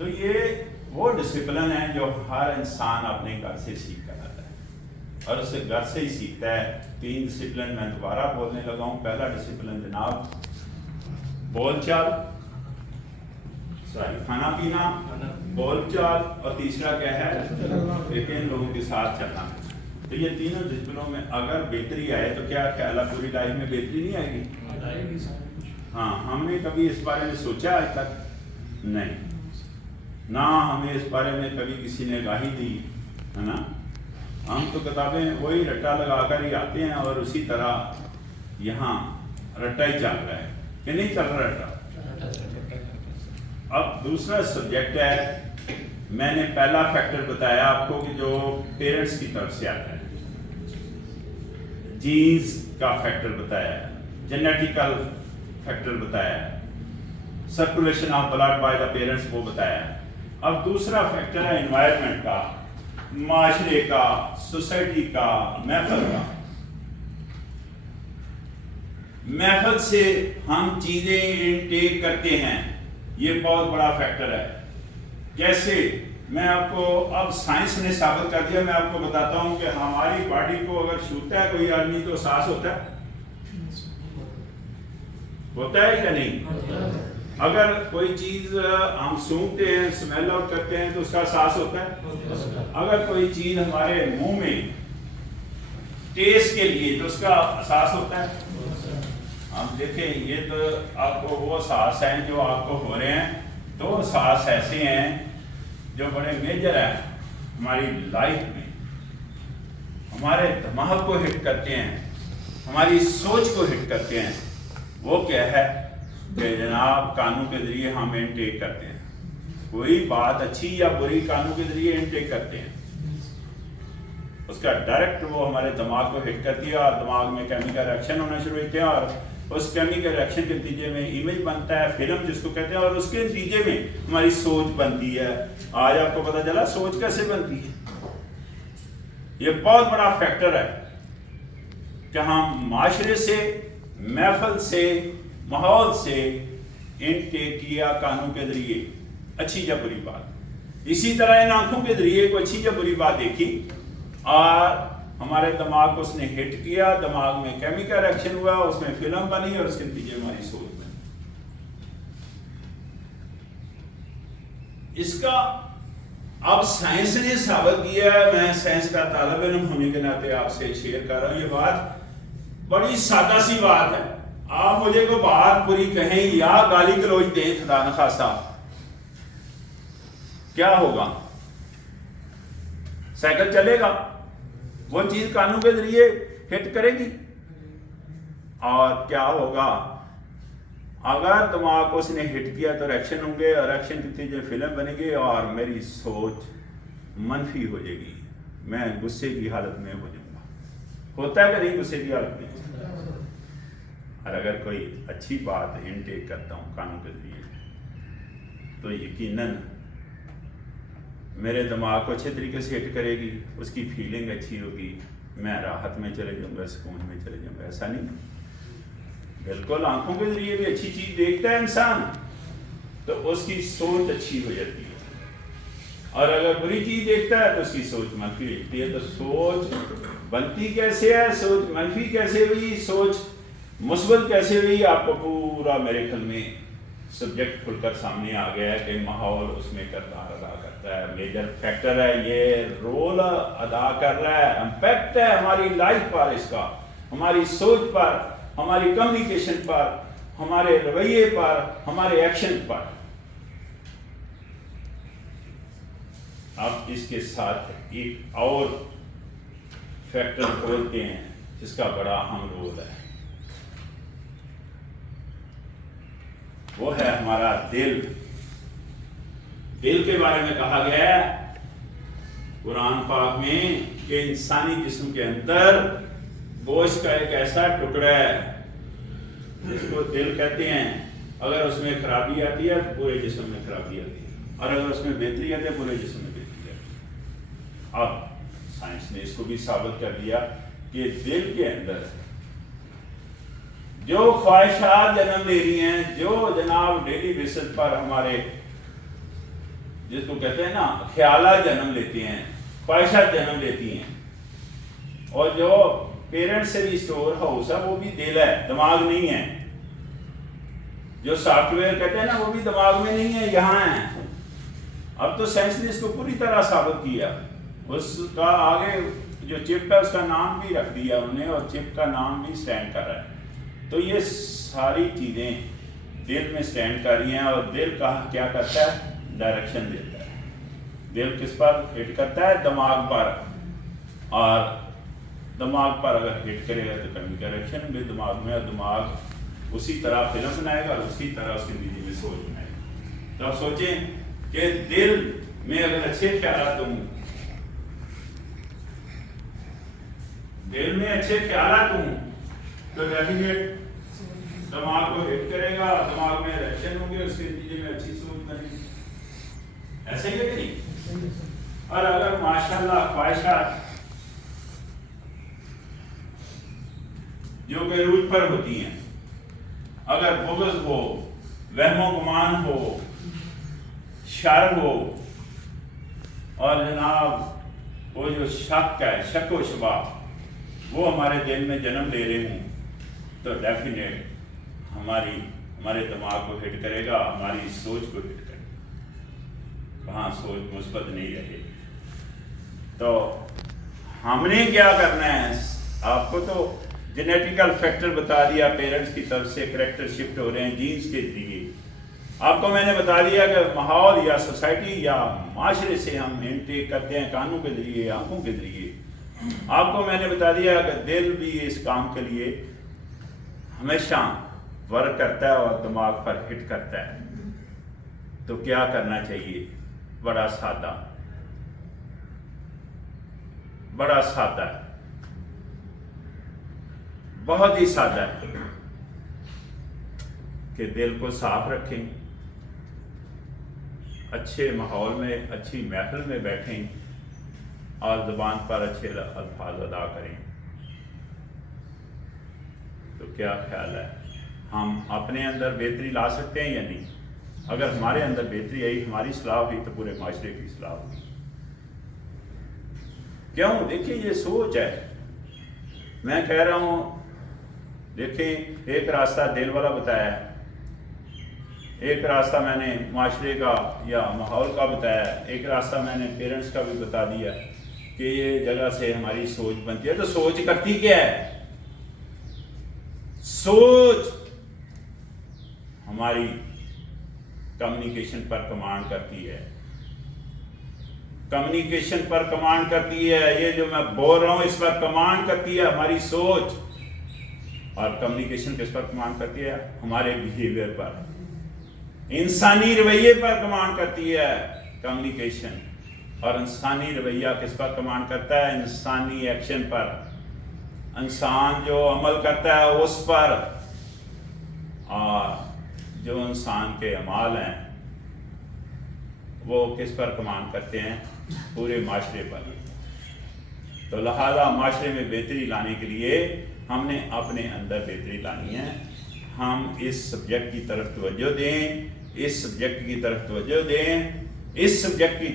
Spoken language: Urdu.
تو یہ وہ ڈسپلن ہے جو ہر انسان اپنے گھر سے سیکھ کر آتا ہے، اور اسے گھر سے ہی سیکھتا ہے۔ 3 ڈسپلن میں دوبارہ بولنے لگا ہوں۔ پہلا ڈسپلن جناب بول چال، کھانا پینا، بول چال، اور تیسرا کیا ہے؟ لیکن لوگوں کے ساتھ چلنا۔ تو یہ تینوں ڈسپلنوں میں اگر بہتری آئے تو کیا خیال ہے پوری لائف میں بہتری نہیں آئے گی؟ ہاں، ہم نے کبھی اس بارے میں سوچا آج تک نہیں، نہ ہمیں اس بارے میں کبھی کسی نے آگاہی دی ہے نا۔ ہم تو کتابیں وہی رٹا لگا کر ہی آتے ہیں، اور اسی طرح یہاں رٹا ہی چل رہا ہے کہ نہیں چل رہا رٹا۔ اب دوسرا سبجیکٹ ہے، میں نے پہلا فیکٹر بتایا آپ کو کہ جو پیرنٹس کی طرف سے آتا ہے، جینز کا فیکٹر بتایا ہے، جینیٹیکل فیکٹر بتایا ہے، circulation of blood by the parents وہ بتایا ہے۔ اب دوسرا فیکٹر ہے انوائرمنٹ کا، معاشرے کا، سوسائٹی کا، محفل کا۔ محفل سے ہم چیزیں انٹیک کرتے ہیں، یہ بہت بڑا فیکٹر ہے۔ جیسے میں آپ کو اب سائنس نے ثابت کر دیا، میں آپ کو بتاتا ہوں کہ ہماری باڈی کو اگر چھوتا ہے کوئی آدمی تو احساس ہوتا ہے یا نہیں؟ اگر کوئی چیز ہم سونگھتے ہیں، اسمیل آؤٹ کرتے ہیں تو اس کا احساس ہوتا ہے۔ اگر کوئی چیز ہمارے منہ میں ٹیسٹ کے لیے تو اس کا احساس ہوتا ہے۔ ہم دیکھیں یہ تو آپ کو وہ احساس ہیں جو آپ کو ہو رہے ہیں، 2 احساس ایسے ہیں جو بڑے میجر ہیں ہماری لائف میں، ہمارے دماغ کو ہٹ کرتے ہیں، ہماری سوچ کو ہٹ کرتے ہیں۔ وہ کیا ہے کہ جناب کانوں کے ذریعے ہم انٹیک کرتے ہیں، کوئی بات اچھی یا بری کانوں کے ذریعے انٹیک کرتے ہیں، اس کا ڈائریکٹ وہ ہمارے دماغ کو ہٹ کرتی ہے، اور دماغ میں کیمیکل ریئیکشن ہونا شروع ہوتے ہیں، اور اس کیمیکل ریئیکشن کے نتیجے میں امیج بنتا ہے، فلم جس کو کہتے ہیں، اور اس کے نتیجے میں ہماری سوچ بنتی ہے۔ آج آپ کو پتہ چلا سوچ کیسے بنتی ہے؟ یہ بہت بڑا فیکٹر ہے کہ ہم معاشرے سے، محفل سے، ماحول سے انٹیک کیا کانوں کے ذریعے اچھی یا بری بات۔ اسی طرح ان آنکھوں کے ذریعے کوئی اچھی یا بری بات دیکھی اور ہمارے دماغ کو اس نے ہٹ کیا، دماغ میں کیمیکل ریئیکشن ہوا، اس میں فلم بنی، اور اس کے نتیجے میں ہماری سوچ بنی۔ اس کا اب سائنس نے ثابت کیا ہے، میں سائنس کا طالب علم ہونے کے ناطے آپ سے شیئر کر رہا ہوں۔ یہ بات بڑی سادہ سی بات ہے، آپ مجھے کوئی بات بری کہیں یا گالی گلوچ دیں خدا نخواستہ، کیا ہوگا؟ سائیکل چلے گا، وہ چیز کانوں کے ذریعے ہٹ کرے گی، اور کیا ہوگا اگر دماغ کو اس نے ہٹ کیا تو ریئیکشن ہوں گے، اور ریئیکشن کے نتیجے فلم بنے گی، اور میری سوچ منفی ہو جائے گی، میں غصے کی حالت میں ہو جاؤں گا۔ ہوتا ہے کہ نہیں غصے کی حالت میں؟ اور اگر کوئی اچھی بات انٹیک کرتا ہوں کانوں کے ذریعے تو یقیناً میرے دماغ کو اچھے طریقے سے ہٹ کرے گی، اس کی فیلنگ اچھی ہوگی، میں راحت میں چلے جاؤں گا، سکون میں چلے جاؤں گا۔ ایسا نہیں، بالکل آنکھوں کے ذریعے بھی اچھی چیز دیکھتا ہے انسان تو اس کی سوچ اچھی ہو جاتی ہے، اور اگر بری چیز دیکھتا ہے تو اس کی سوچ منفی ہو جاتی ہے۔ تو سوچ بنتی کیسے ہے، سوچ منفی کیسے ہوئی، سوچ مثبت کیسے ہوئی، آپ کو پورا میرے خیال میں سبجیکٹ کھل کر سامنے آ گیا ہے کہ ماحول اس میں کردار ادا کرتا ہے، میجر فیکٹر ہے، یہ رول ادا کر رہا ہے، امپیکٹ ہے ہماری لائف پر، اس کا ہماری سوچ پر، ہماری کمیونیکیشن پر، ہمارے رویے پر، ہمارے ایکشن پر۔ اب اس کے ساتھ ایک اور فیکٹر کھولتے ہیں جس کا بڑا اہم رول ہے، وہ ہے ہمارا دل۔ دل کے بارے میں کہا گیا ہے قرآن پاک میں کہ انسانی جسم کے اندر گوشت کا ایک ایسا ٹکڑا ہے جس کو دل کہتے ہیں، اگر اس میں خرابی آتی ہے تو پورے جسم میں خرابی آتی ہے، اور اگر اس میں بہتری آتی ہے پورے جسم میں بہتری آتی ہے۔ اب سائنس نے اس کو بھی ثابت کر دیا کہ دل کے اندر جو خواہشات جنم لے رہی ہیں، جو جناب ڈیلی بیسس پر ہمارے جس کو کہتے ہیں نا خیالات جنم لیتے ہیں، خواہشات جنم لیتی ہیں. اور جو پیرنٹ سے بھی اسٹور ہاؤس ہے وہ بھی دل ہے، دماغ نہیں ہے. جو سافٹ ویئر کہتے ہیں نا وہ بھی دماغ میں نہیں ہے، یہاں ہے. اب تو سائنس نے اس کو پوری طرح ثابت کیا. اس کا آگے جو چپ ہے اس کا نام بھی رکھ دیا انہوں نے، اور چپ کا نام بھی اسٹینڈ کر رہا ہے. تو یہ ساری چیزیں دل میں اسٹینڈ کر رہی ہیں. اور دل کا کیا کرتا ہے؟ ڈائریکشن دیتا ہے. دل کس پر ہٹ کرتا ہے؟ دماغ پر. اور دماغ پر اگر ہٹ کرے گا تو کمیونیکیشن بھی دماغ میں، اور دماغ اسی طرح فلم بنائے گا اور اسی طرح اس کے نتیجے میں سوچ بنائے گا. تو آپ سوچیں کہ دل میں اگر اچھے خیالات ہوں، دل میں اچھے خیالات ہوں تو ڈیفینیٹ دماغ کو ہٹ کرے گا، دماغ میں ریئیکشن ہوں گے، اس کے نتیجے میں اچھی سوچ بنے گی. ایسے ہی ہے کہ نہیں؟ اور اگر ماشاءاللہ خواہشات جو کہ روح پر ہوتی ہیں، اگر بغض ہو، وہم و گمان ہو، شر ہو، اور جناب وہ جو شک ہے، شک و شبہ، وہ ہمارے دل میں جنم لے رہے ہوں تو ڈیفینیٹ ہمارے دماغ کو ہٹ کرے گا، ہماری سوچ کو ہٹ کرے گا. وہاں سوچ مثبت نہیں رہے گی. تو ہم نے کیا کرنا ہے؟ آپ کو تو جینیٹیکل فیکٹر بتا دیا، پیرنٹس کی طرف سے کریکٹر شفٹ ہو رہے ہیں جینز کے ذریعے. آپ کو میں نے بتا دیا کہ ماحول یا سوسائٹی یا معاشرے سے ہم انٹیک کرتے ہیں کانوں کے ذریعے، آنکھوں کے ذریعے. آپ کو میں نے بتا دیا کہ دل بھی اس کام کے لیے ہمیشہ ورک کرتا ہے اور دماغ پر ہٹ کرتا ہے. تو کیا کرنا چاہیے؟ بڑا سادہ، بڑا سادہ ہے، بہت ہی سادہ ہے کہ دل کو صاف رکھیں، اچھے ماحول میں، اچھی محفل میں بیٹھیں اور زبان پر اچھے الفاظ ادا کریں. تو کیا خیال ہے؟ ہم اپنے اندر بہتری لا سکتے ہیں یا نہیں؟ اگر ہمارے اندر بہتری آئی، ہماری اصلاح ہوئی تو پورے معاشرے کی اصلاح ہوئی. کیوں؟ دیکھیں یہ سوچ ہے. میں کہہ رہا ہوں دیکھیں ایک راستہ دل والا بتایا ہے، ایک راستہ میں نے معاشرے کا یا ماحول کا بتایا ہے، ایک راستہ میں نے پیرنٹس کا بھی بتا دیا کہ یہ جگہ سے ہماری سوچ بنتی ہے. تو سوچ کرتی کیا ہے؟ سوچ ہماری کمیونیکیشن پر کمانڈ کرتی ہے. کمیونیکیشن پر کمانڈ کرتی ہے. یہ جو میں بول رہا ہوں اس پر کمانڈ کرتی ہے ہماری سوچ. اور کمیونیکیشن کس پر کمانڈ کرتی ہے؟ ہمارے بیہیویئر پر، انسانی رویے پر کمانڈ کرتی ہے کمیونیکیشن. اور انسانی رویہ کس پر کمانڈ کرتا ہے؟ انسانی ایکشن پر. انسان جو عمل کرتا ہے اس پر. اور جو انسان کے اعمال ہیں وہ کس پر کمانڈ کرتے ہیں؟ پورے معاشرے پر. تو لہذا معاشرے میں بہتری لانے کے لیے ہم نے اپنے اندر بہتری لانی ہے. ہم اس سبجیکٹ کی طرف توجہ دیں، اس سبجیکٹ کی طرف توجہ دیں، اس سبجیکٹ کی